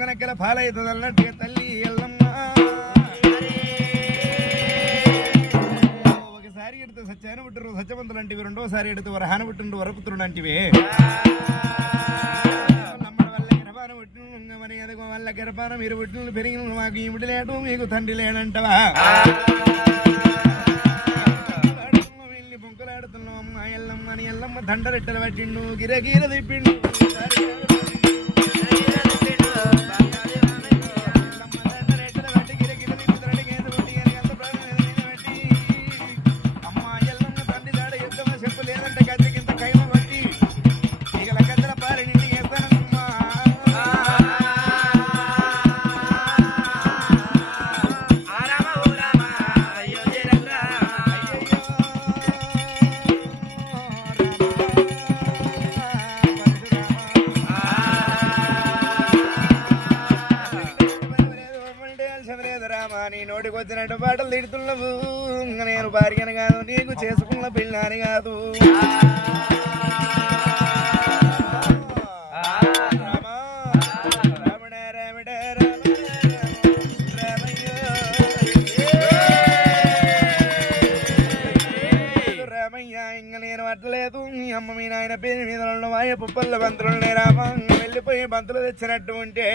గనకల పాలైతుంది అన్నట్టుగా తల్లి ఎల్లమ్మ ఒకసారి ఎడితే సత్యాన్ని పుట్టిరు సత్యవంతులు అంటివి రెండోసారి ఎడితే వరహాన పుట్టిండు వరపుత్రుడు అంటివి వల్ల గర్భానం ఇరు పుట్టినలు పెరిగిన మాకు ఈమిటి లేడు మీకు తండ్రి లేడంటవా వెళ్ళి బొంకలాడుతున్నాం అమ్మ ఎల్లమ్మ అని ఎల్లమ్మ దండరెట్టలు పట్టిండు గిరగీర తిప్పిండు నోటికొచ్చినట్టు పాటలు తిడుతున్నావు నేను భార్యను కాదు నీకు చేసుకున్న పిల్లని కాదు రామయ్య ఇంక నేను అట్లేదు మీ అమ్మ మీ నాయన పేరు మీద వాయ పుప్పల్ల బంతులుండే రామ వెళ్ళిపోయి బంతులు తెచ్చినట్టు ఉంటే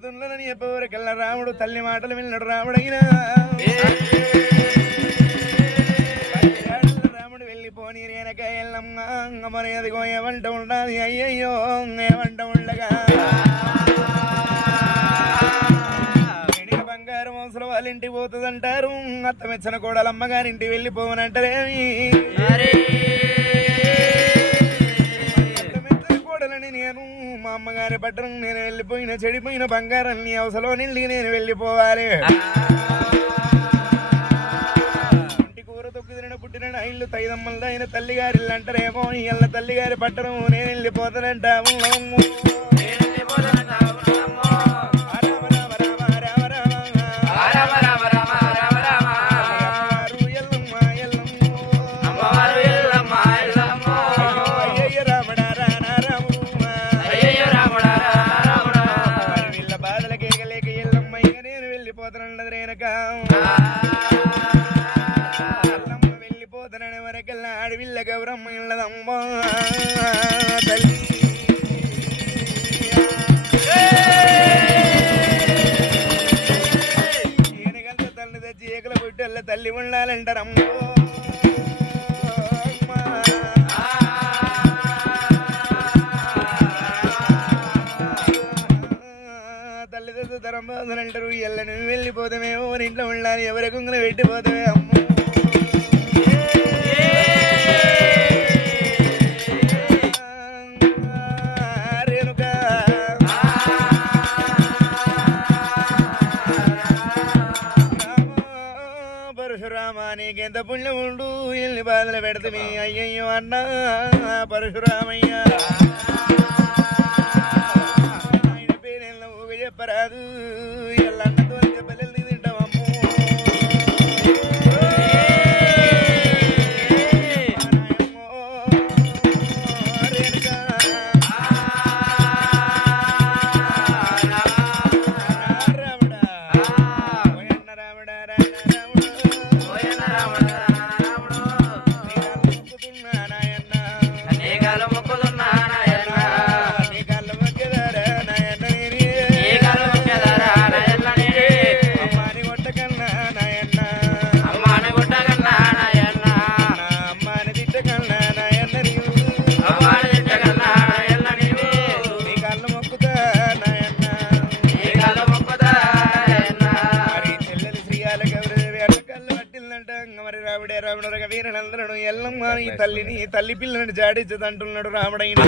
చెబుతున్నదని చెప్పవరకల్లా రాముడు తల్లి మాటలు విన్నాడు రాముడైనా రాముడు వెళ్ళిపోని రేనక ఎల్లమ్మ మరి అదిగో ఏమంట ఉండాలి అయ్యయ్యో ఏమంట ఉండగా బంగారు మోసలు వాళ్ళ ఇంటికి పోతుందంటారు అత్త మెచ్చన కోడలు అమ్మగారింటికి వెళ్ళిపోవనంటారేమి నేను మా అమ్మగారి పట్టణం నేను వెళ్ళిపోయిన చెడిపోయిన బంగారాన్ని అవసరం నిండి నేను వెళ్ళిపోవాలి ఇంటి కూర తొక్కిదిన పుట్టిన ఇల్లు తైదమ్మలది అయిన తల్లిగారి ఇల్లు అంటారేమో ఇళ్ళ తల్లిగారి పట్టణం నేను వెళ్ళిపోతానంటాము వెళ్ళిపోతానని వరకల్లా అడవిల్ల గౌరమ్మ ఇళ్ళదమ్మ తల్లి ఈయనగంత తల్లి తెచ్చి ఏకల పుట్టెళ్ళ తల్లి ఉండాలంటారమ్మ తల్లి తెచ్చు తరం పోదనంటారు ఎల్ల నువ్వు వెళ్ళిపోతామేమో ఇంట్లో ఉండాలి ఎవరి కుంగులు పెట్టిపోతామే అమ్మ పరశురామ నీకెంత పుణ్యం ఉండు ఎల్లి బాధలు పెడతామి అయ్యయ్యో అన్నా పరశురామయ్య ఆయన పేరెళ్ళ ఊగ చెప్పరాదు ఎల్లన్నతో చెప్పలేదు తింటామమ్ము రాముడు వీరనందనుడు ఎల్లమ్మ తల్లిని తల్లి పిల్లని జాడించదంటున్నాడు రాముడైన